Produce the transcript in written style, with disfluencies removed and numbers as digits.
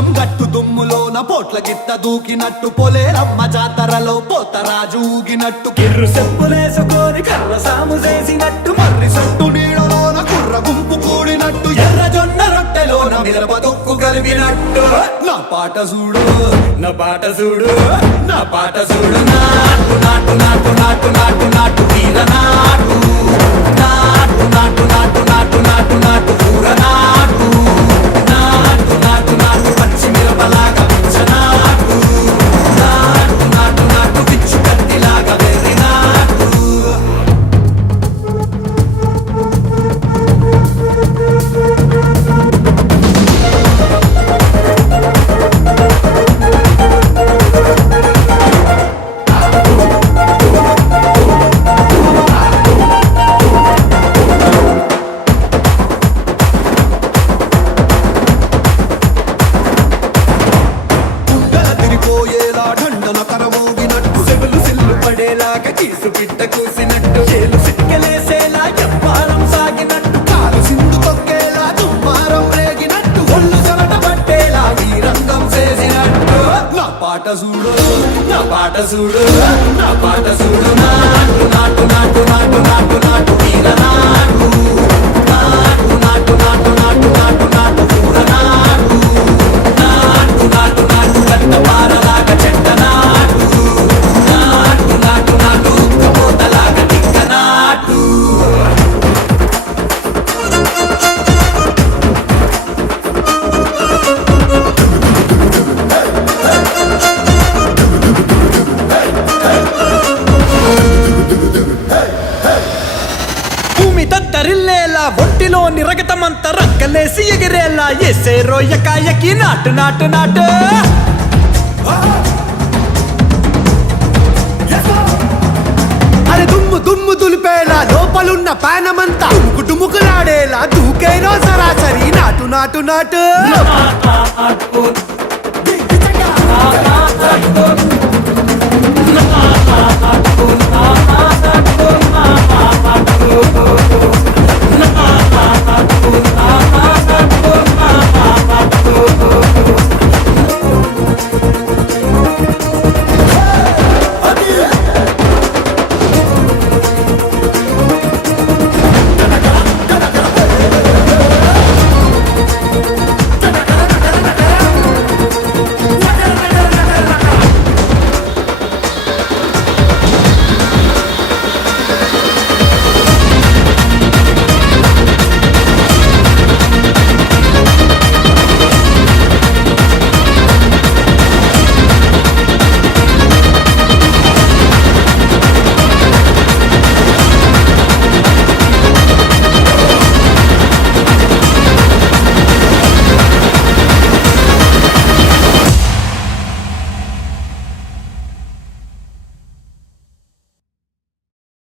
లింగం గట్టు దుమ్ములోన పోట్ల గిత్త దూకినట్టు పొలేరమ్మ జాతరలో పోతరాజు ఊగినట్టు కిర్రు చెప్పులేసుకొని కర్ర సాము చేసినట్టు మర్రి సట్టు నీడలోన కుర్ర గుంపు కూడినట్టు ఎర్ర జొన్న రొట్టెలోన మిరప దొక్కు కలిపినట్టు నా పాట చూడు నా పాట చూడు నా పాట చూడు నాటు నాటు నాటు నాటు నాటు నాటు వీర నాటు నాటు నాటు నాటు నాటు నాటు నాటు పూర నాటు నాటు నాటు నాటు పచ్చి మిరపలాగా పిచ్చ నాటు నాటు నాటు నాటు పిచ్చు కత్తిలాగా వెర్రి నాటు పోయేలా ఢండన కరమోగినట్టు సెవులు సిల్లు పడేలాగా కీసు పిట్ట కూసినట్టు చేలు సిక్కలేసేలా ఎవ్వారం సాగినట్టు కాలు సింధు తొక్కేలా దుమ్మారం రేగినట్టు ఒళ్ళు చెమట పట్టేలా వీరంగం చేసినట్టు నా పాట చూడు నా పాట చూడు నా పాట చూడు నాటు నాటు నాటు నాటు నాటు నాటు వీర నాటు నాటు నాటు నాటు నాటు నాటు నాటు పూర నాటు నాటు నాటు నాటు గంట పారలాగా చెట్ట నాటు నాటు నాటు నాటు ఉక్కబోతలాగా టిక్క నాటు భూమి దద్దరిల్లేలా ఒంటిలో నిరగతమంత రక్కలేసి ఎగిరేలా ఎసే రోయకాయకి నాటు నాటు నాటు అరే దుమ్ము దుమ్ము దులిపేలా లోపలున్న పానమంతా డుముకులాడేలా దూకేనో సరాసరి నాటు నాటు నాటు